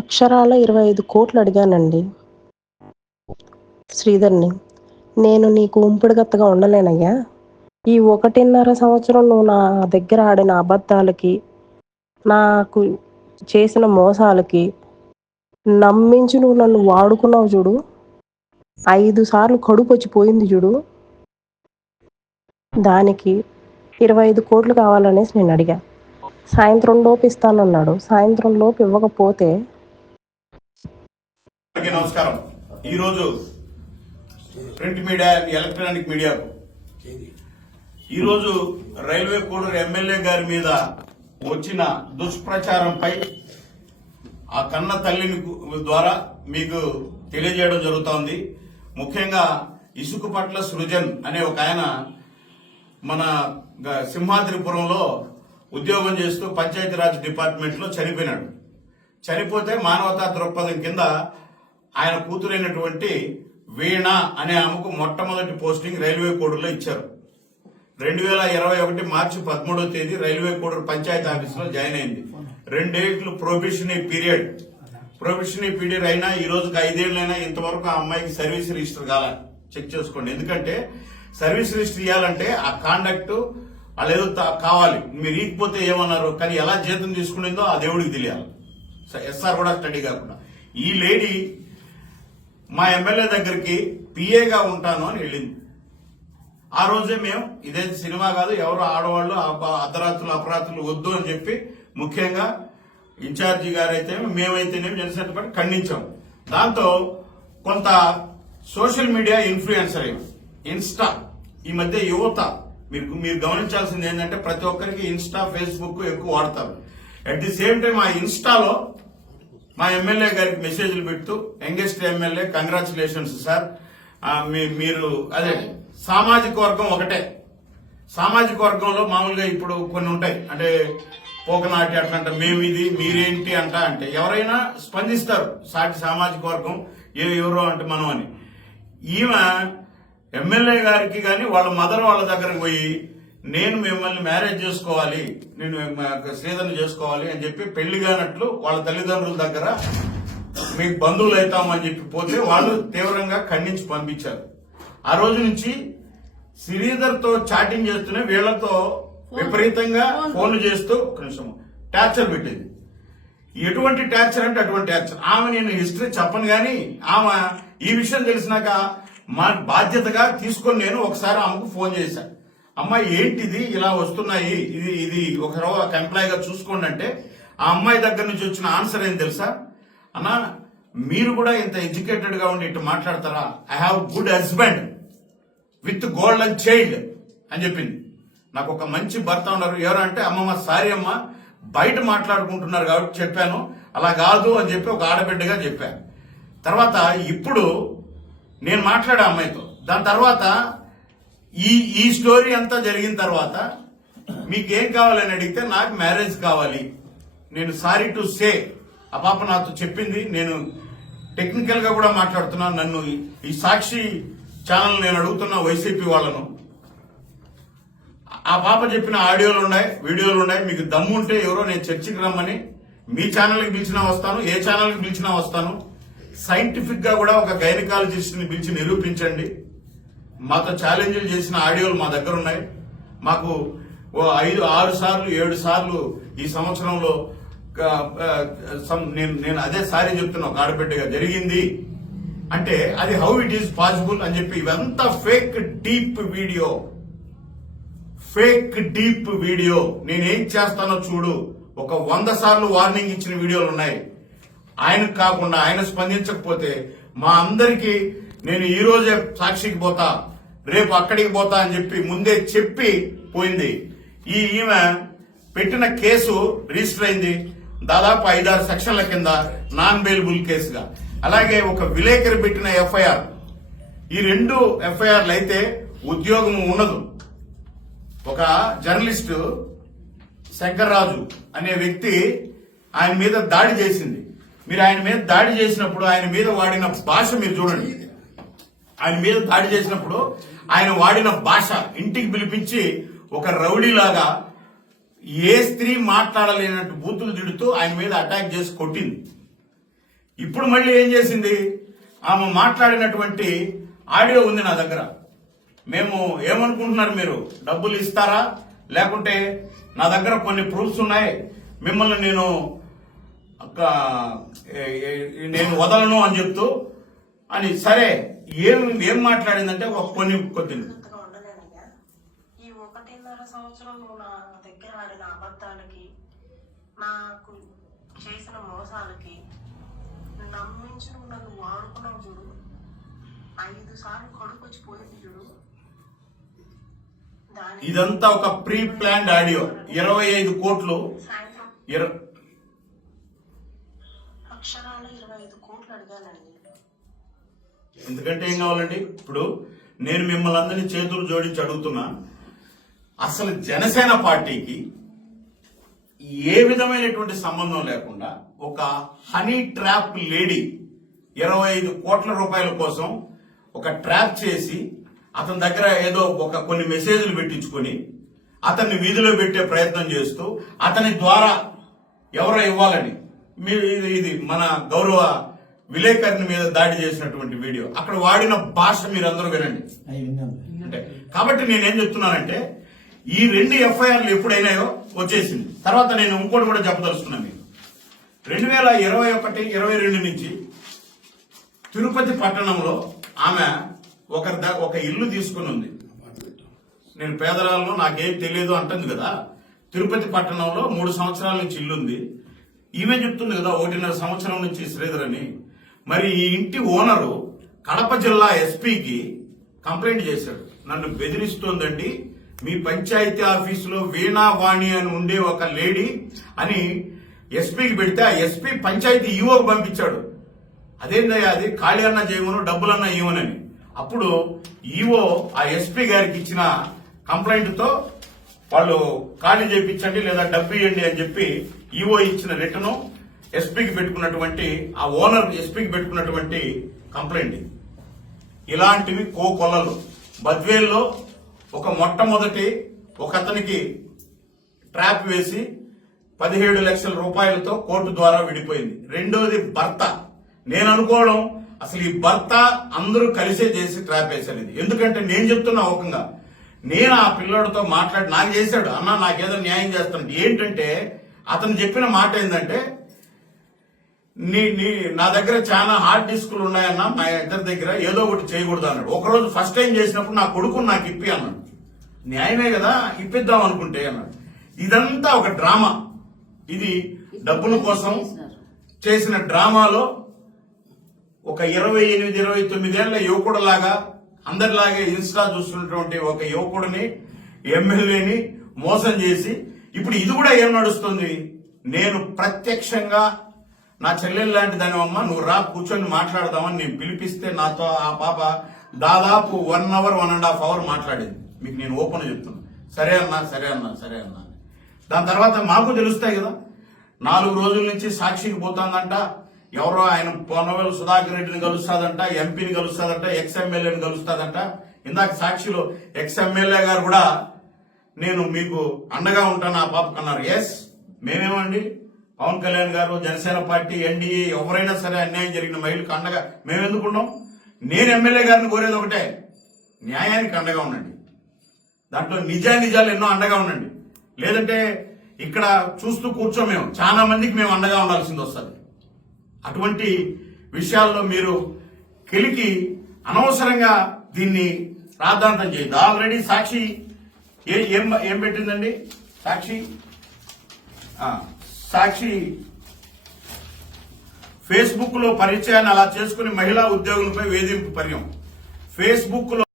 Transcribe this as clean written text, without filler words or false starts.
అక్షరాల 25 కోట్లు అడిగానండి శ్రీధర్ని. నేను నీకు ఉంపుడుగత్తగా ఉండలేనయ్యా. ఈ 1.5 సంవత్సరం నువ్వు నా దగ్గర ఆడిన అబద్ధాలకి, నాకు చేసిన మోసాలకి నమ్మించి నువ్వు నన్ను వాడుకున్నావు చూడు. 5 సార్లు కడుపు వచ్చి పోయింది చూడు. దానికి 25 కోట్లు కావాలనేసి నేను అడిగా. సాయంత్రం లోపు ఇస్తానన్నాడు. సాయంత్రం లోపు ఇవ్వకపోతే నమస్కారం. ఈరోజు ప్రింట్ మీడియా, ఎలక్ట్రానిక్ మీడియాకు ఈరోజు రైల్వే కోడూరు ఎమ్మెల్యే గారి మీద వచ్చిన దుష్ప్రచారంపై ఆ కన్న తల్లిని ద్వారా మీకు తెలియజేయడం జరుగుతోంది. ముఖ్యంగా ఇసుకపట్ల సృజన్ అనే ఒక ఆయన మన సింహాద్రిపురంలో ఉద్యోగం చేస్తూ పంచాయతీరాజ్ డిపార్ట్మెంట్ లో చనిపోయినాడు. చనిపోతే మానవతా దృక్పథం కింద ఆయన కూతురైనటువంటి వీణ అనే ఆమెకు మొట్టమొదటి పోస్టింగ్ రైల్వే కోడూరులో ఇచ్చారు. 2021 మార్చి 13వ తేదీ రైల్వే కోడూరు పంచాయతీ ఆఫీసులో జాయిన్ అయింది. 2 ఏళ్లు ప్రొబేషనరీ పీరియడ్ అయినా ఈ రోజుకి 5 ఏళ్ళైనా ఇంతవరకు ఆ అమ్మాయికి సర్వీస్ రిజిస్టర్ కాల. చెక్ చేసుకోండి. ఎందుకంటే సర్వీస్ రిజిస్టర్ ఇవ్వాలంటే ఆ కాండక్ట్ వాళ్ళు ఏదో కావాలి. మీరు ఇకపోతే ఏమన్నారు, కానీ ఎలా జీతం తీసుకునేందో ఆ దేవుడికి తెలియాలి. ఎస్ఆర్ కూడా స్టడీ కాకుండా ఈ లేడీ మా ఎమ్మెల్యే దగ్గరికి పిఏగా ఉంటాను అని వెళ్ళింది. ఆ రోజే మేము ఇదే సినిమా కాదు, ఎవరు ఆడవాళ్ళు అర్ధరాత్రులు అపరాత్రులు వద్దు అని చెప్పి ముఖ్యంగా ఇన్ఛార్జి గారైతే మేమైతేనేమి జనసేన పార్టీ ఖండించాం. దాంతో కొంత సోషల్ మీడియా ఇన్ఫ్లుయెన్సర్ ఇన్స్టా, ఈ మధ్య యువత మీరు గమనించాల్సింది ఏంటంటే ప్రతి ఒక్కరికి ఇన్స్టా, ఫేస్బుక్ ఎక్కువ వాడతారు. అట్ ది సేమ్ టైం ఆ ఇన్స్టాలో మా ఎమ్మెల్యే గారికి మెసేజ్లు పెడుతూ యంగెస్ట్ ఎమ్మెల్యే, కంగ్రాచులేషన్స్ సార్, మీరు అదే సామాజిక వర్గం ఒకటే. సామాజిక వర్గంలో మామూలుగా ఇప్పుడు కొన్ని ఉంటాయి, అంటే పోకనాటి అట్లంట, మేము ఇది మీరేంటి అంటే ఎవరైనా స్పందిస్తారు. సాటి సామాజిక వర్గం ఎవరో అంటే మనం అని. ఈమె ఎమ్మెల్యే గారికి కానీ వాళ్ళ మదర్ వాళ్ళ దగ్గరకు పోయి నేను మిమ్మల్ని మ్యారేజ్ చేసుకోవాలి, నేను శ్రీధర్ని చేసుకోవాలి అని చెప్పి పెళ్లి కానట్లు వాళ్ళ తల్లిదండ్రుల దగ్గర మీకు బంధువులు అవుతామని చెప్పి పోతే వాళ్ళు తీవ్రంగా ఖండించి పంపించారు. ఆ రోజు నుంచి శ్రీధర్తో చాటింగ్ చేస్తూనే వీళ్లతో విపరీతంగా ఫోన్లు చేస్తూ కొంచెం టార్చర్ పెట్టింది. ఎటువంటి టార్చర్ అంటే అటువంటి టార్చర్. ఆమె నేను హిస్టరీ చెప్పను గాని ఆమె ఈ విషయం తెలిసినాక మా బాధ్యతగా తీసుకొని నేను ఒకసారి ఆమెకు ఫోన్ చేశాను. అమ్మాయి ఏంటిది ఇలా వస్తున్నాయి, ఇది ఒక ఎంప్లాయీగా చూసుకోండి అంటే ఆ అమ్మాయి దగ్గర నుంచి వచ్చిన ఆన్సర్ ఏం తెలుసా? అన్నా మీరు కూడా ఇంత ఎడ్యుకేటెడ్ గా ఉండి ఇట్లా మాట్లాడతారా? I have good husband with golden child అని చెప్పింది. నాకు ఒక మంచి భర్త ఉన్నారు. ఎవరంటే అమ్మమ్మ సారీ అమ్మ, బయట మాట్లాడుకుంటున్నారు కాబట్టి చెప్పాను, అలా కాదు అని చెప్పి ఒక ఆడబిడ్డగా చెప్పాను. తర్వాత ఇప్పుడు నేను మాట్లాడే అమ్మాయితో దాని తర్వాత ఈ స్టోరీ అంతా జరిగిన తర్వాత మీకేం కావాలని అడిగితే నాకు మ్యారేజ్ కావాలి, నేను సారీ టు సే ఆ పాప నాతో చెప్పింది. నేను టెక్నికల్ గా కూడా మాట్లాడుతున్నాను. నన్ను ఈ సాక్షి ఛానల్ నేను అడుగుతున్నా వైసీపీ వాళ్ళను, ఆ పాప చెప్పిన ఆడియోలు ఉన్నాయి, వీడియోలు ఉన్నాయి. మీకు దమ్ము ఉంటే ఎవరో నేను చర్చికి రమ్మని మీ ఛానల్కి పిలిచినా వస్తాను, ఏ ఛానల్కి పిలిచినా వస్తాను. సైంటిఫిక్ గా కూడా ఒక గైనకాలజిస్ట్ ని పిలిచి నిరూపించండి. మాతో ఛాలెంజ్లు చేసిన ఆడియోలు మా దగ్గర ఉన్నాయి. మాకు 5, 6 సార్లు 7 సార్లు ఈ సంవత్సరంలో నేను అదే సారీ చెప్తున్నా, ఒక ఆడబిడ్డగా జరిగింది అంటే అది హౌ ఇట్ ఈస్ పాసిబుల్ అని చెప్పి ఇవంతా ఫేక్ డీప్ వీడియో. నేనేం చేస్తానో చూడు, ఒక 100 సార్లు వార్నింగ్ ఇచ్చిన వీడియోలు ఉన్నాయి. ఆయనకు కాకుండా ఆయన స్పందించకపోతే మా అందరికీ నేను ఈ రోజే సాక్షికి పోతా, రేపు అక్కడికి పోతా అని చెప్పి ముందే చెప్పి పోయింది. ఈమె పెట్టిన కేసు రిజిస్టర్ అయింది దాదాపు 5-6 సెక్షన్ల కింద నాన్ బెయిలబుల్ కేసుగా. అలాగే ఒక విలేకరి పెట్టిన ఎఫ్ఐఆర్, ఈ 2 ఎఫ్ఐఆర్లు అయితే ఉద్యోగం ఉండదు. ఒక జర్నలిస్టు శంకర్రాజు అనే వ్యక్తి ఆయన మీద దాడి చేసింది. మీరు ఆయన మీద దాడి చేసినప్పుడు ఆయన మీద వాడిన భాష మీరు చూడండి. ఆయన మీద దాడి చేసినప్పుడు ఆయన వాడిన భాష ఇంటికి పిలిపించి ఒక రౌడీలాగా ఏ స్త్రీ మాట్లాడలేనట్టు బూతులు తిడుతూ ఆయన మీద అటాక్ చేసి కొట్టింది. ఇప్పుడు మళ్ళీ ఏం చేసింది, ఆమె మాట్లాడినటువంటి ఆడియో ఉంది నా దగ్గర. మేము ఏమనుకుంటున్నారు, మీరు డబ్బులు ఇస్తారా, లేకుంటే నా దగ్గర కొన్ని ప్రూఫ్స్ ఉన్నాయి, మిమ్మల్ని నేను వదలను అని చెప్తూ అని. సరే ఏం మాట్లాడిందంటే కొన్ని ఈ 1.5 సంవత్సరం నువ్వు నా దగ్గర ఆడిన అబద్ధాలకి, నాకు చేసిన మోసాలకి నమ్మించి నువ్వు నన్ను వాడుకున్నావు చూడు. 5 సార్లు కడుపు వచ్చి పోయింది చూడు. ఇదంతా ఒక ప్రీ ప్లాన్డ్ ఆడియో. 25 కోట్లు, అక్షరాలు 25 కోట్లు అడిగానండి. ఎందుకంటే ఏం కావాలండి, ఇప్పుడు నేను మిమ్మల్ని అందరినీ చేతులు జోడించి అడుగుతున్నా, అసలు జనసేన పార్టీకి ఏ విధమైనటువంటి సంబంధం లేకుండా ఒక హనీ ట్రాప్ లేడీ 25 కోట్ల రూపాయల కోసం ఒక ట్రాప్ చేసి అతని దగ్గర ఏదో కొన్ని మెసేజ్లు పెట్టించుకొని అతన్ని వీధిలో పెట్టే ప్రయత్నం చేస్తూ అతని ద్వారా ఎవరో ఇవ్వాలని ఇది మన గౌరవ విలేకరుని మీద దాడి చేసినటువంటి వీడియో. అక్కడ వాడిన భాష మీరందరూ వినండి. అంటే కాబట్టి నేనేం చెప్తున్నానంటే, ఈ 2 ఎఫ్ఐఆర్లు ఎప్పుడైనాయో వచ్చేసింది. తర్వాత నేను ఇంకోటి కూడా చెప్పదలుచుకున్నాను మీకు. 2021-22 నుంచి తిరుపతి పట్టణంలో ఆమె ఒక ఇల్లు తీసుకుని ఉంది. నేను పేదరాలను నాకేం తెలియదు అంటుంది కదా. తిరుపతి పట్టణంలో 3 సంవత్సరాల నుంచి ఇల్లు ఉంది. ఈమె చెప్తుంది కదా 1.5 సంవత్సరం నుంచి శ్రీధర్ అని. మరి ఈ ఇంటి ఓనరు కడప జిల్లా ఎస్పీకి కంప్లైంట్ చేశాడు. నన్ను బెదిరిస్తోందండి, మీ పంచాయతీ ఆఫీసులో వీణావాణి అని ఉండే ఒక లేడీ అని ఎస్పీకి పెడితే ఆ ఎస్పీ పంచాయతీ ఈవోకి పంపించాడు. అదేందయ్యా, అది ఖాళీ అన్నా చేయమను, డబ్బులన్నా ఇవ్వనని. అప్పుడు ఈవో ఆ ఎస్పీ గారికి ఇచ్చిన కంప్లైంట్ తో వాళ్ళు ఖాళీ చేయించండి లేదా డబ్బు ఇవ్వండి అని చెప్పి ఈవో ఇచ్చిన రిటర్ను ఎస్పీకి పెట్టుకున్నటువంటి ఆ ఓనర్ ఎస్పీకి పెట్టుకున్నటువంటి కంప్లైంట్. ఇలాంటివి కోకొల్లలు. బద్వేల్లో మొట్టమొదటి ఒక అతనికి ట్రాప్ వేసి 17 లక్షల రూపాయలతో కోర్టు ద్వారా విడిపోయింది. రెండోది భర్త. నేను అనుకోవడం అసలు ఈ భర్త అందరూ కలిసే చేసి ట్రాప్ వేశారు. ఇది ఎందుకంటే నేను చెప్తున్నా ఓకంగా, నేను ఆ పిల్లోడితో మాట్లాడి నాకు చేశాడు, అన్న నాకేదో న్యాయం చేస్తాను. ఏంటంటే అతను చెప్పిన మాట ఏంటంటే, నా దగ్గర చాలా హార్డ్ డిస్కులు ఉన్నాయన్న, మా ఇద్దరి దగ్గర ఏదో ఒకటి చేయకూడదు అన్నాడు. ఒకరోజు ఫస్ట్ టైం చేసినప్పుడు నా కొడుకుని నాకు ఇప్పి అన్నాడు. న్యాయమే కదా, ఇప్పిద్దాం అనుకుంటే అన్నాడు. ఇదంతా ఒక డ్రామా. ఇది డబ్బుల కోసం చేసిన డ్రామాలో ఒక 28-29 ఏళ్ల యువకుడులాగా అందరిలాగే ఇన్స్టా చూస్తున్నటువంటి ఒక యువకుడిని, ఎమ్మెల్యేని మోసం చేసి ఇప్పుడు ఇది కూడా ఏం నడుస్తుంది, నేను ప్రత్యక్షంగా నా చెల్లెలు లాంటి దానివమ్మ, నువ్వు రా కూర్చొని మాట్లాడదామని నేను పిలిపిస్తే నాతో ఆ పాప దాదాపు 1 అవర్ 1.5 అవర్ మాట్లాడింది. మీకు నేను ఓపెన్ చెప్తున్నా. సరే అన్నా. దాని తర్వాత మాకు తెలుస్తాయి కదా, 4 రోజుల నుంచి సాక్షికి పోతుందంట, ఎవరో ఆయన పొన్నవేలు సుధాకర్ రెడ్డిని కలుస్తాదంట, ఎంపీని కలుస్తాదంట, ఎక్స్ఎమ్మెల్యేని కలుస్తాదంట. ఇందాక సాక్షిలో ఎక్స్ఎమ్మెల్యే గారు కూడా నేను మీకు అండగా ఉంటాను ఆ పాపకు అన్నారు. ఎస్, మేమేమండి, పవన్ కళ్యాణ్ గారు, జనసేన పార్టీ, ఎన్డీఏ ఎవరైనా సరే అన్యాయం జరిగిన మహిళలకు అండగా మేమెందుకున్నాం. నేను ఎమ్మెల్యే గారిని కోరేది ఒకటే, న్యాయానికి అండగా ఉండండి. దాంట్లో నిజాలు ఎన్నో అండగా ఉండండి. లేదంటే ఇక్కడ చూస్తూ కూర్చోమేము, చాలా మందికి మేము అండగా ఉండాల్సింది వస్తుంది. అటువంటి విషయాల్లో మీరు కెలికి అనవసరంగా దీన్ని రాద్ధాంతం చేయదు. ఆల్రెడీ సాక్షి ఏం పెట్టిందండి, సాక్షి ఫేస్బుక్ లో పరిచయాన్ని అలా చేసుకుని మహిళా ఉద్యోగులపై వేధింపు పర్యం. ఫేస్బుక్ లో